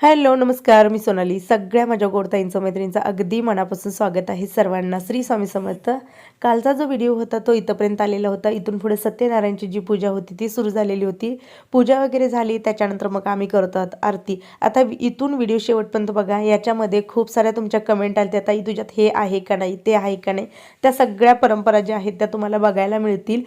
Hello नमस्कार. मी सोनाली. सगळ्या माझ्या गोडताईंचं मैत्रिणींचं अगदी मनापासून स्वागत आहे सर्वांना. श्री स्वामी समर्थ. कालचा जो व्हिडिओ होता तो इथंपर्यंत आलेला होता. इथून पुढे सत्यनारायणची जी पूजा होती ती सुरू झालेली होती. पूजा वगैरे झाली त्याच्यानंतर मग आम्ही करतो आहोत आरती. आता इथून व्हिडिओ शेवटपर्यंत बघा. याच्यामध्ये खूप साऱ्या तुमच्या कमेंट आल्या. आता तुझ्यात हे आहे का नाही ते आहे का नाही त्या सगळ्या परंपरा ज्या आहेत त्या तुम्हाला बघायला मिळतील.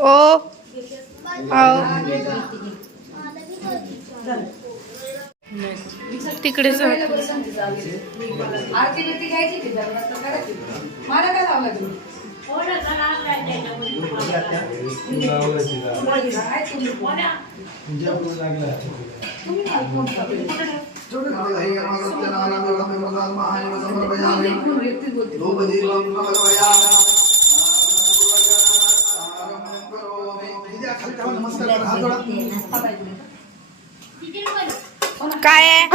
ओ आओ तिकडे जा. मला काय लावला तुम्ही? काय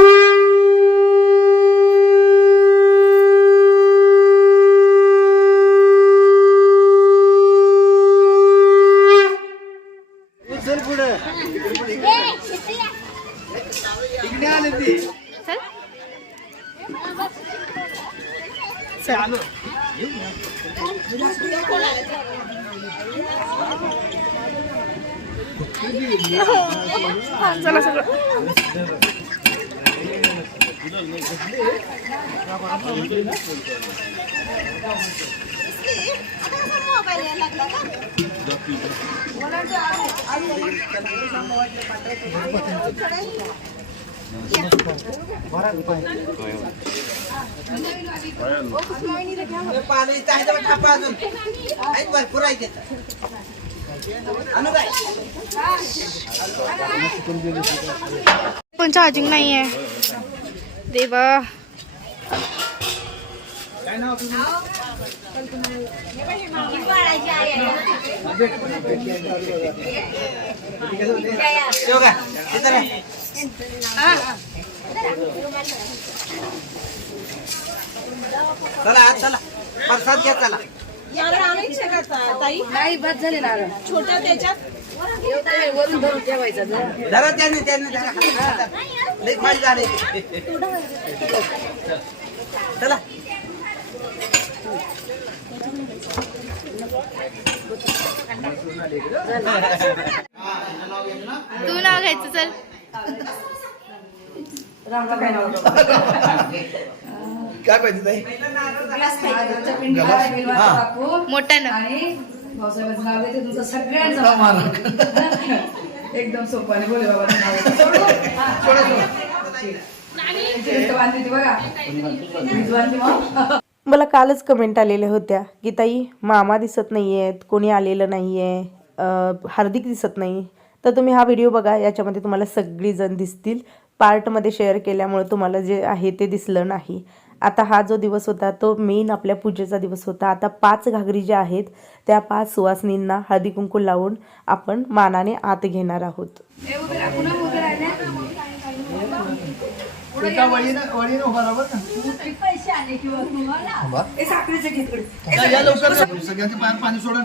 चला सगळं. पाणी चाਹੀਦਾ ठप्पा अजून आहेत भरपूर आहे तिथं आणू काय पण चार्जिंग नाही आहे देवा काय चला चला. प्रसाद घ्या चला. नाही बस झाले ना छोट्या त्याच्यात. वरून धरून ठेवायचं जरा. जरा त्याने त्याने जरा हात हातात. लई खाली झाले चला. तू नाव घ्यायचं चल. काय पाहिजे ताई? आजच्या पिंडीला बिलवाचा बापू. मोठ्यानं. आणि भाऊसाहेबांचं नाव घेते तुमचं सगळ्यांचं नाव. एकदम सोपं आणि बोले बाबाचं नाव घेते. सोडू? हा, सोडू. त्यांची रीत बांधली होती बघा रीत बांधली मग मला कालच कमेंट आलेल्या होत्या की ताई मामा दिसत नाही आहेत कोणी आलेलं नाही आहे हार्दिक दिसत नाही. तर तुम्ही हा व्हिडिओ बघा याच्यामध्ये तुम्हाला सगळीजण दिसतील. पार्टमध्ये शेअर केल्यामुळे तुम्हाला जे आहे ते दिसलं नाही. आता हा जो दिवस होता तो मेन आपल्या पूजेचा दिवस होता. आता पाच घागरी ज्या आहेत त्या पाच सुवासिनींना हळदी कुंकू लावून आपण मानाने आत घेणार आहोत. आले किंवा तुम्हाला? हे साखरेचे पाणी सोडून.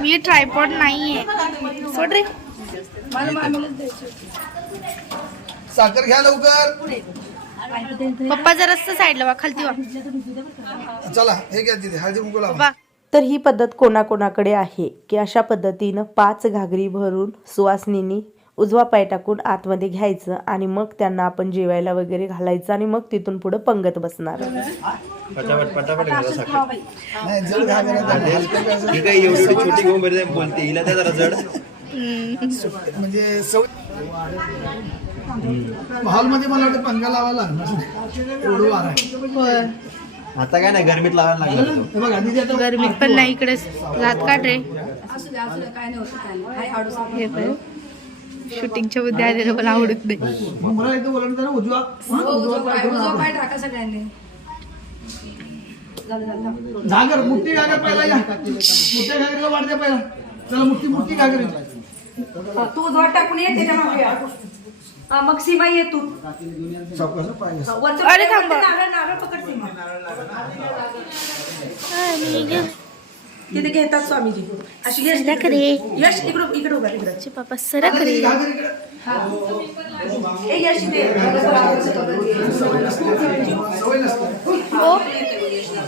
मी ट्रायपॉड नाहीये. सोड रे. साखर घ्या लवकर. पप्पा जरा साईडला वा खालती वा. चला हे घ्या तिथे. हळदी कुंकू लावा. तर ही पद्धत कोणाकोणाकडे आहे? की अशा पद्धतीनं पाच घागरी भरून सुवासनींनी उजवा पाय टाकून आतमध्ये घ्यायचं आणि मग त्यांना आपण जेवायला वगैरे घालायचं आणि मग तिथून पुढं पंगत बसणार. म्हणजे हॉलमध्ये मला वाटतं लागणार वार आहे. आता काय नाही गरमीत लावायला आता गरमीत पण नाही इकडे रात काढ रे. असू द्या असू द्या काय नाही शूटिंगच्या बुद्धी आलेलं मला आवडत नाही. जरा हो, उजवा पाय उजवा पाय टाका सगळ्यांनी. घागर मोठी घागर पहिला या. मोठ्या घागरीला वाढ द्या पहिला. चला मोठी मोठी घागर. तू जोड टाकून ये त्याच्यामागे. सीमा ये तू. अरे पकड, थांबा. नारळ नारळ पकड सीमा. तिथे घेतात स्वामीजी. अशी सरक रे. यश इकडं इकडे उभा इकडं. चे पप्पा सरक रे घागर इकडे ए यश इथे हो.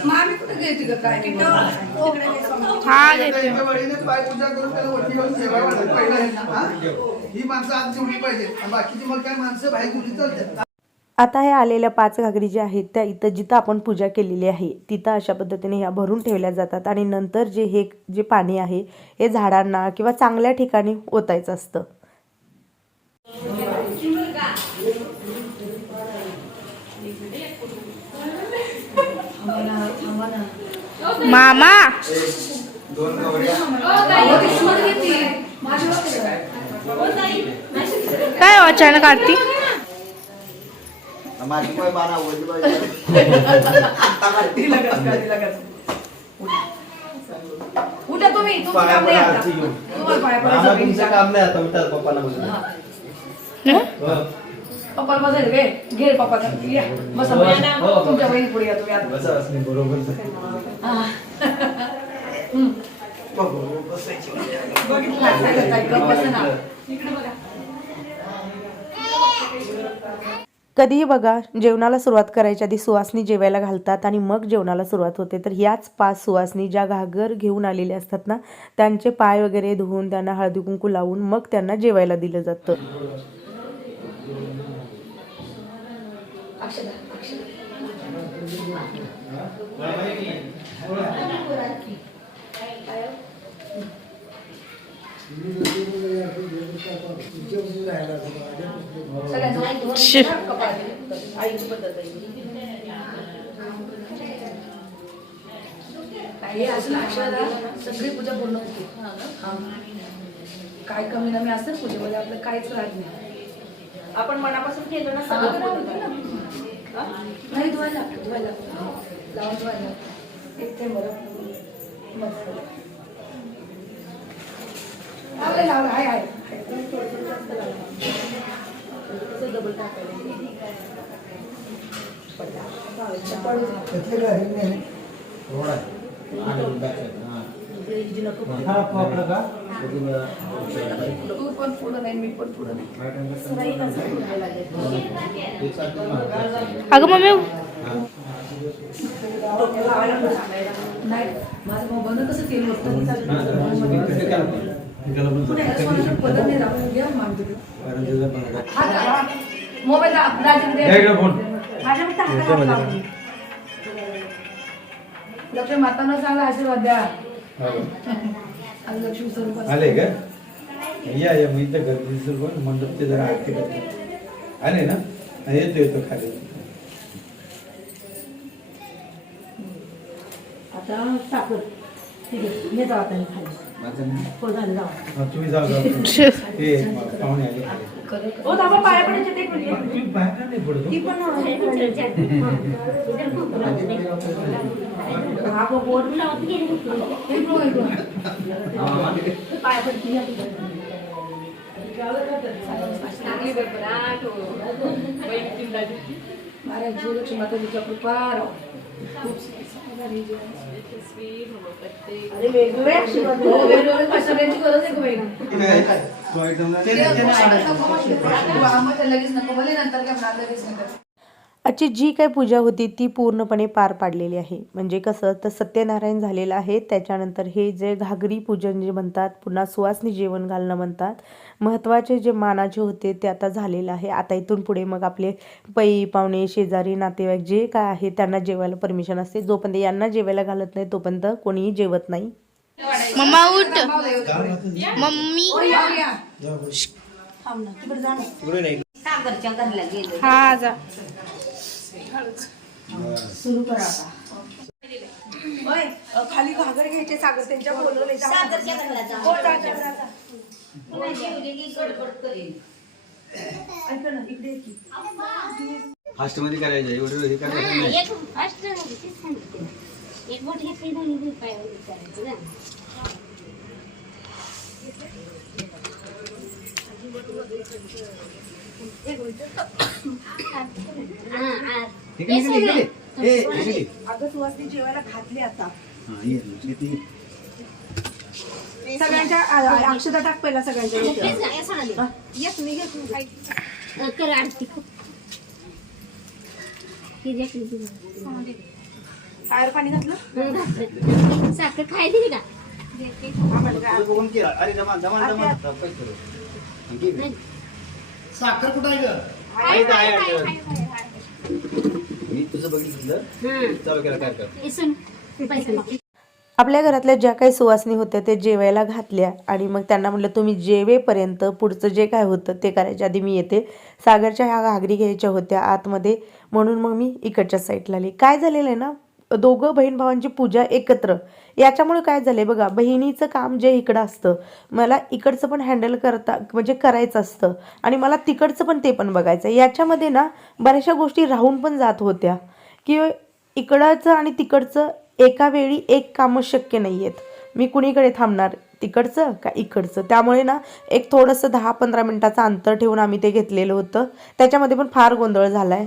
मामी कुठे गेली ग काय तिकडे. हा हा? ही? माणसं आत जेवढी पाहिजे आणि बाकीची मग काय माणसं बाहेर गुली चालतात. आता ह्या आलेल्या पाच घागरी ज्या आहेत त्या इथं जिथं आपण पूजा केलेली आहे तिथं अशा पद्धतीने ह्या भरून ठेवल्या जातात आणि नंतर जे हे जे पाणी आहे हे झाडांना किंवा चांगल्या ठिकाणी ओतायचं असतं. मामा! काय हो, अचानक आरती? माझी पाय बारा तुम्ही तुमचं काम नाही आता. तुम्हाला पाया तुमचं काम नाही आता पप्पाला बोलू हं? पप्पाला बसायचं घे. घे पप्पाचा. या. बसा बसा. तुमच्या बहिणी पुढे या तुम्ही आता. बसा बरोबर बघितलं ना, काय करताय? गप्प बसा ना. इकडे बघा. कधीही बघा जेवणाला सुरुवात करायच्या आधी सुवासनी जेवायला घालतात आणि मग जेवणाला सुरुवात होते. तर ह्याच पाच सुवासनी ज्या घागर घेऊन आलेल्या असतात ना त्यांचे पाय वगैरे धुवून त्यांना हळदी कुंकू लावून मग त्यांना जेवायला दिलं जातं. सगळ्यांचं वाईट धुवून शी. कपाळात. आईची पद्धत आहे. काही असं अक्षरशः सगळी पूजा पूर्ण होते हा. काय कमी नमी असतं पूजेमध्ये आपलं काहीच राहत नाही आपण मनापासून केलं ना सगळं पूर्ण होतं ना. हा? नाही धुवायला लागतं, धुवायला लागतं. लावून धुवायला लागतं. एक ते बरं. मस्त. लावलंय, लावलंय. आहे, आहे. आहे. थोडंसं जास्त लावलं. डबल. तू पण पुढं नाही मी पण पुढं नाही. अगं मम्मी. नाही माझं मग बंद कसं केलं होतं हा? हा. मोबाईल लावून. लक्ष्मी मातांना आशीर्वाद द्या. आणि लक्ष्मी स्वरूप आले का? या या मी तर गर्दी सर्व मंडप ते जरा आरती करते. आले ना? हा, येतो येतो खाली. आता साखर. ठीक आहे हे जाऊ आता हे खाली तुम्ही जाऊ ते पाहुणे आले पाया पडायचे ते बाहेर नाही ती पण हा गो बोर हे पाया महाराज खूप हो, बाई? आजची जी काही पूजा होती ती पूर्णपणे पार पाडलेली आहे. म्हणजे कसं तर सत्यनारायण झालेलं आहे. त्याच्यानंतर हे जे घागरी पूजन जे म्हणतात पुन्हा सुवासनी जेवण घालणं म्हणतात. महत्त्वाचे जे मानाचे होते ते आता झालेलं आहे. आता इथून पुढे मग आपले पै पाहुणे शेजारी नातेवाईक जे काय आहे त्यांना जेवायला परमिशन असते. जोपर्यंत यांना जेवायला घालत नाही तोपर्यंत कोणीही जेवत नाही. मम्मा उठ. मम्मी. हा जा. सुरू करा आता. होय, अ, खाली घागर घ्यायचे सागर त्यांच्या बोलवले. सागरच्या फास्टमध्ये करायचं एवढं हे करायचं नाही एक बोट घेतली दोन्ही पायावर करायचं ना. अगं सुवासनी जेवायला घातली आता. सगळ्यांच्या आ- आ- अक्षता टाक पहिला सगळ्यांच्या तेच याच्यावर. ना, हे कर आरती ही. पायावर पाणी घातलं हं, घातलं. साखर खायला दिली का बघून केला अरे जमान जमान जमान पैसे करू. घे. नाही. साखर कुठं आहे ग. मी तुझं बघितलं हं. चालू केला काय कर सोन पैसे. आपल्या घरातल्या ज्या काही सुवासनी होत्या ते जेवायला घातल्या. आणि मग त्यांना म्हटलं तुम्ही जेवेपर्यंत पुढचं जे काय होतं ते करायच्या आधी मी येते. सागरच्या ह्या घागरी घ्यायच्या होत्या आतमध्ये. म्हणून मग मी इकडच्या साईडला आली. काय झालेलं आहे ना? दोघं बहीण भावांची पूजा एकत्र. याच्यामुळे काय झालं आहे बघा बहिणीचं काम जे इकडं असतं मला इकडचं पण हँडल करता म्हणजे करायचं असतं. आणि मला तिकडचं पण ते पण बघायचं याच्यामध्ये ना बऱ्याचशा गोष्टी राहून पण जात होत्या. की इकडचं आणि तिकडचं एका वेळी एक कामं शक्य नाही आहेत मी कुणीकडे थांबणार? तिकडचं का इकडचं? त्यामुळे ना एक थोडंसं दहा पंधरा मिनिटाचं अंतर ठेवून आम्ही ते घेतलेलं होतं. त्याच्यामध्ये पण फार गोंधळ झाला आहे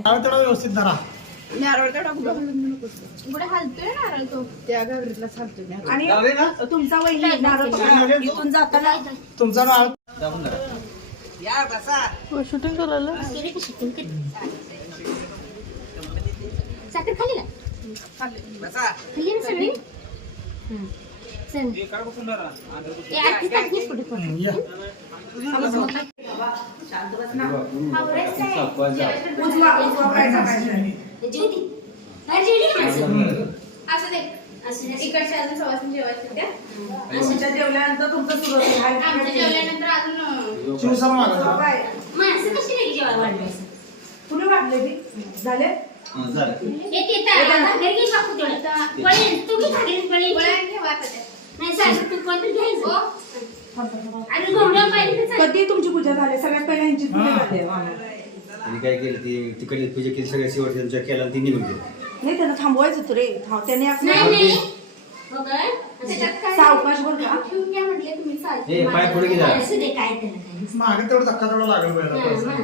का का खाल्ली ना सगळी हं. चल. ए, आरती कुठे पण? उजवा उजवा जेवली का माणसं? असं दे असं. इकडच्या अजून सवासून जेवायचं त्या तुमच्या जेवल्यानंतर तुमचं सुरू होतं. हाय, आमच्या जेवल्यानंतर अजून शिवसर मागं काय? माणसं कशी नाही जेवायला वाढवायचं कुणी वाटले ती झाले हं. कधी तुमची पूजा झाली? सगळ्यात पहिला ह्यांची पूजा झाली. आणि काय केलं ती? तिकडे पूजा केली सगळ्या शेवट त्यांच्या केला ती निघून गेली. नाही त्यांना थांबवायचं होतं रे. थांब त्यांनी नाही असं नाही. हो सावकाश का? ए पाय पुढे गेला असू दे काय त्याला काय. मागे तेवढं धक्का तेवढा लागेल हा.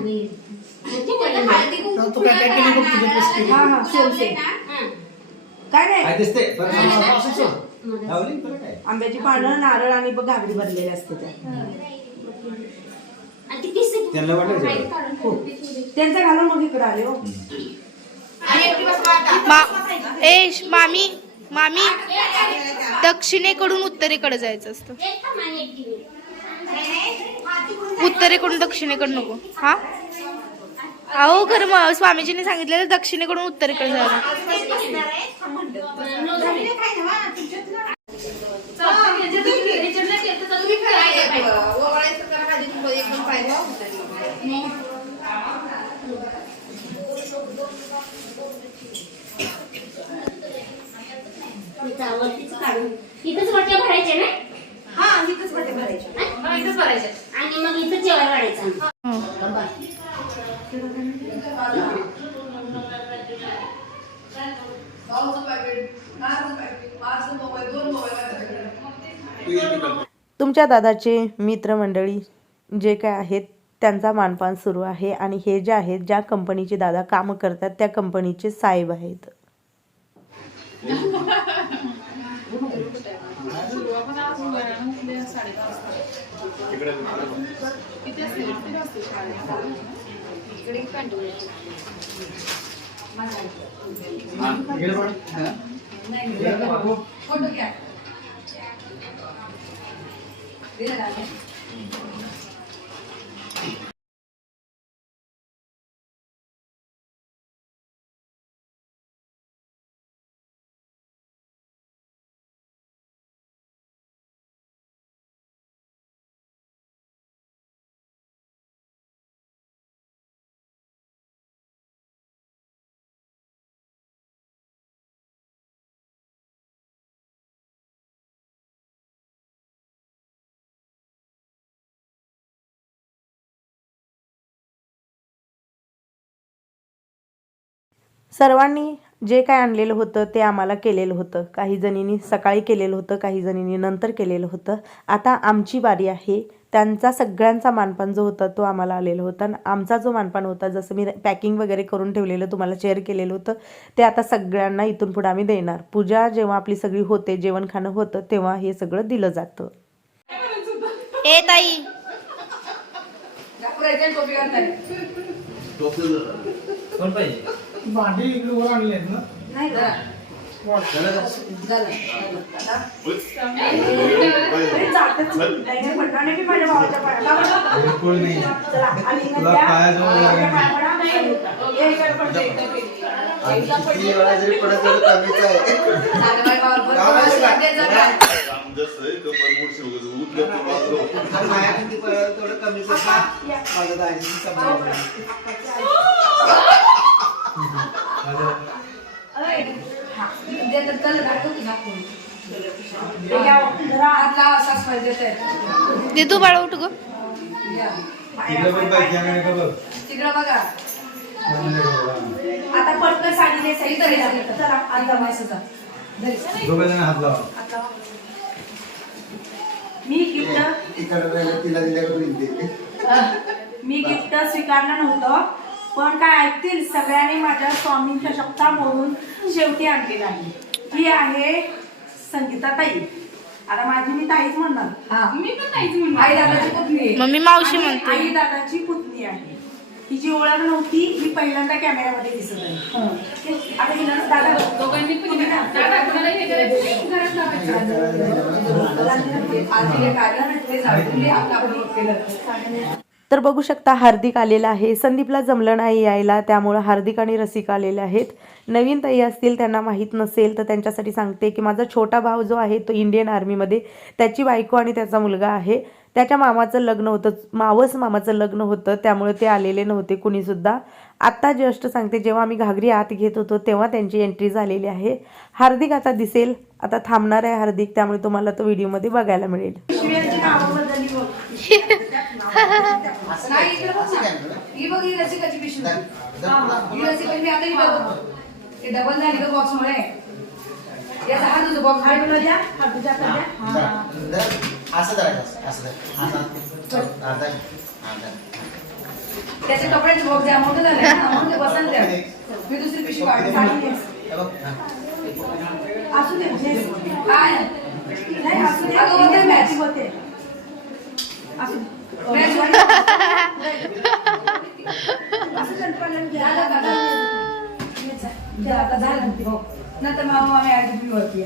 तू काय काय केली बघ तुझ्या पृष्ठी. हा, हा, सेम, लावले सेम. ना, हा. काय नाही काय दिसते बरं सांगा. असं सोड. मग लावली बरं काय आंब्याची पानं नारळ आणि बघ घागरी भरलेली असते त्या आणि ती पिस त्यांना वाटलं जेवण. काढून हो. ठेवते ती थोडी. त्यांचं घालून मग इकडे आले हो मा ए श- मामी मामी दक्षिणेकडून उत्तरेकडे जायचं असतं एक थांब आणि एक दिली. उत्तरेकडून दक्षिणेकडे नको हा अहो खरं मग स्वामीजीने सांगितलेलं दक्षिणेकडून उत्तरेकडे काढून इथंच वाट्या भरायच्या. ना हा इथंच वाटे भरायचे आणि मग इथं जेवायला वाढायचं तुमच्या दादाचे मित्रमंडळी जे काय आहेत त्यांचा मानपान सुरू आहे आणि हे जे आहेत ज्या कंपनीचे दादा कामं करतात त्या कंपनीचे साहेब आहेत. Yeah. सर्वांनी जे काय आणलेलं होतं ते आम्हाला केलेलं होतं. काही जणींनी सकाळी केलेलं होतं काही जणींनी नंतर केलेलं होतं. आता आमची बारी आहे. त्यांचा सगळ्यांचा मानपान जो होता तो आम्हाला आलेला होता. आणि आमचा जो मानपान होता जसं मी पॅकिंग वगैरे करून ठेवलेलं तुम्हाला शेअर केलेलं होतं ते आता सगळ्यांना इथून पुढे आम्ही देणार. पूजा जेव्हा आपली सगळी होते जेवण खाणं होतं तेव्हा हे सगळं दिलं जातं. ए ताई. कोण पाहिजे? भांडी इकडे वर आणली आहेत ना. नाही जरा झालं बिलकुल नाही. तुला पायाजवळ किती वेळा जरी पडत तरी कमीच आहे जरा. किती तेवढं कमीच आहे. माझं दाजीची दे तू बाळा उठ ग. या. तिकडे बघ. आता पटकन साडी. चला, हात लावा. मी गिफ्ट. मी गिफ्ट स्वीकारलं नव्हतं. पण काय ऐकतील? सगळ्यांनी माझ्या स्वामींच्या शब्दामधून शेवटी आणलेलं आहे. ही आहे संगीताताई. आता माझी मी ताईच म्हणणार. हा. मी पण ताईच म्हणणार. आई दादाची पुतणी. आहे. मम्मी मावशी म्हणते. आई दादाची पुतणी आहे. तिची ओळख नव्हती ही पहिल्यांदा कॅमेऱ्यामध्ये दिसत आहे. आता हिला दादा दोघांनी पण दादा कोणाला हे घरात लावायचं. तर बघू शकता हार्दिक आलेला आहे. संदीपला जमलं नाही यायला त्यामुळं हार्दिक आणि रसिका आलेले आहेत. नवीन ताई असतील त्यांना माहीत नसेल तर त्यांच्यासाठी सांगते की माझा छोटा भाऊ जो आहे तो इंडियन आर्मीमध्ये त्याची बायको आणि त्याचा मुलगा आहे. त्याच्या मामाचं लग्न होतं मावस मामाचं लग्न होतं त्यामुळे ते आलेले नव्हते कुणीसुद्धा. आत्ता जस्ट सांगते जेव्हा आम्ही घागरी आत घेत होतो तेव्हा त्यांची एंट्री झालेली आहे. हार्दिक आता दिसेल आता थांबणार आहे हार्दिक त्यामुळे तुम्हाला तो व्हिडिओमध्ये बघायला मिळेल. डबल झाली. असं असं. त्याचे कपड्याचे बॉक्स द्या मोठं झालं ना म्हणून ते बसन द्या मी दुसरी पिशवी काढते साडी नेस. हे हा. असू दे नेस. काय नाही असू दे अगं, होते match. होते असू दे. मॅच असू दे, पण झालं का? झालं. झालं. नंतर मामा मामी आजी वरती